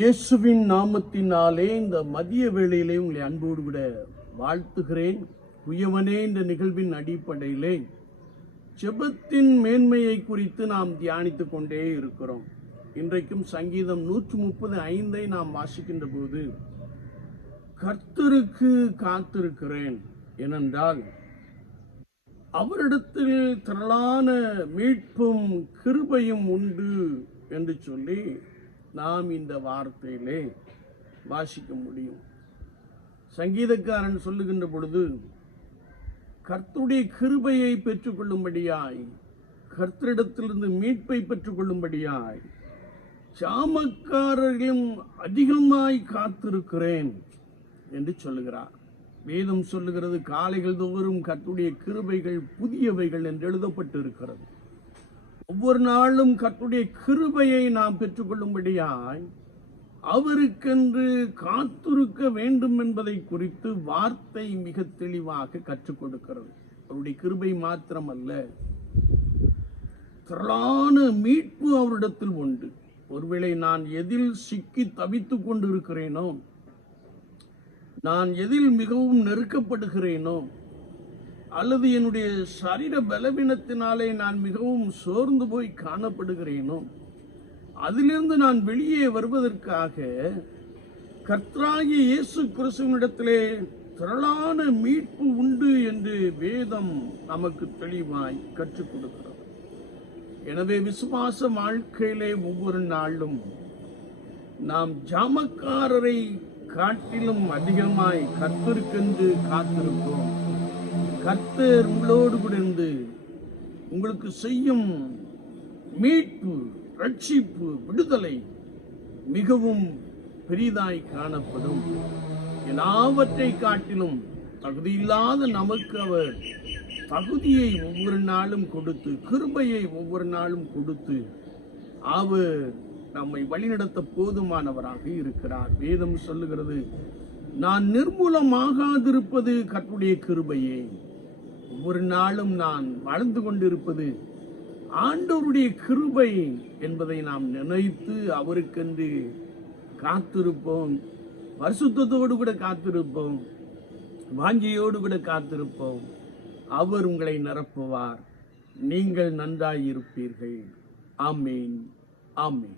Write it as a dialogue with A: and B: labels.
A: இயேசுவின் நாமத்தினாலே இந்த மதிய வேளையிலே உங்களை அன்போடு கூட வாழ்த்துகிறேன். உயவனே இந்த நிகழ்வின் அடிப்படையிலே ஜெபத்தின் மேன்மையை குறித்து நாம் தியானித்து கொண்டே இருக்கிறோம். இன்றைக்கும் சங்கீதம் நூற்று முப்பது ஐந்தை நாம் வாசிக்கின்ற போது கர்த்தருக்கு காத்திருக்கிறேன் ஏனென்றால் அவரிடத்தில் திரளான மீட்பும் கிருபையும் உண்டு என்று சொல்லி நாம் இந்த வார்த்தையிலே வாசிக்க முடியும். சங்கீதக்காரன் சொல்லுகின்ற பொழுது கர்த்துடைய கிருபையை பெற்றுக்கொள்ளும்படியாய் கர்த்தரிடத்திலிருந்து மீட்பை பெற்றுக்கொள்ளும்படியாய் சாமக்காரர்களும் அதிகமாய் காத்திருக்கிறேன் என்று சொல்லுகிறார். வேதம் சொல்லுகிறது காலைகள் தோறும் கர்த்துடைய கிருபைகள் புதியவைகள் என்று எழுதப்பட்டு இருக்கிறது ஒவ்வொரு நாளும் கர்த்தருடைய கிருபையை நாம் பெற்றுக்கொள்ளும்படியாய் அவருக்கென்று காத்திருக்க வேண்டும் என்பதை குறித்து வார்த்தை மிக தெளிவாக கற்றுக் கொடுக்கிறது. அவருடைய கிருபை மாத்திரமல்ல. திரளான மீட்பு அவரிடத்தில் உண்டு. ஒருவேளை நான் எதில் சிக்கி தவித்துக் கொண்டிருக்கிறேனோ நான் எதில் மிகவும் நெருக்கப்படுகிறேனோ அல்லது என்னுடைய சரீர பலவீனத்தினாலே நான் மிகவும் சோர்ந்து போய் காணப்படுகிறேனோ அதிலிருந்து நான் வெளியே வருவதற்காக கர்த்தராகிய இயேசு கிறிஸ்துவனிடத்திலே திரளான மீட்பு உண்டு என்று வேதம் நமக்கு தெளிவாய் கற்றுக் கொடுக்கிறது. எனவே விசுவாச வாழ்க்கையிலே ஒவ்வொரு நாளும் நாம் ஜாமக்காரரை காட்டிலும் அதிகமாய் கத்திருக்கென்று காத்திருக்கிறோம் கர்த்தர் உங்களோடு கூட இருந்து உங்களுக்கு செய்யும் மீட்பு ரட்சிப்பு விடுதலை மிகவும் பெரிதாய் காணப்படும். எல்லாவற்றை காட்டிலும் தகுதியில்லாத நமக்கு அவர் தகுதியை ஒவ்வொரு நாளும் கொடுத்து கிருபையை ஒவ்வொரு நாளும் கொடுத்து அவர் நம்மை வழிநடத்த போதுமானவராக இருக்கிறார். வேதம் சொல்லுகிறது நான் நிர்மூலமாகாதிருப்பது கற்றுடைய கிருபையே. ஒவ்வொரு நாளும் நான் வாழ்ந்து கொண்டிருப்பது ஆண்டவருடைய கிருபை என்பதை நாம் நினைத்து அவருக்கென்று காத்திருப்போம். பரிசுத்தத்தோடு கூட காத்திருப்போம். வாஞ்சியோடு கூட காத்திருப்போம். அவர் உங்களை நிரப்புவார். நீங்கள் நன்றாயிருப்பீர்கள். ஆமீன். ஆமீன்.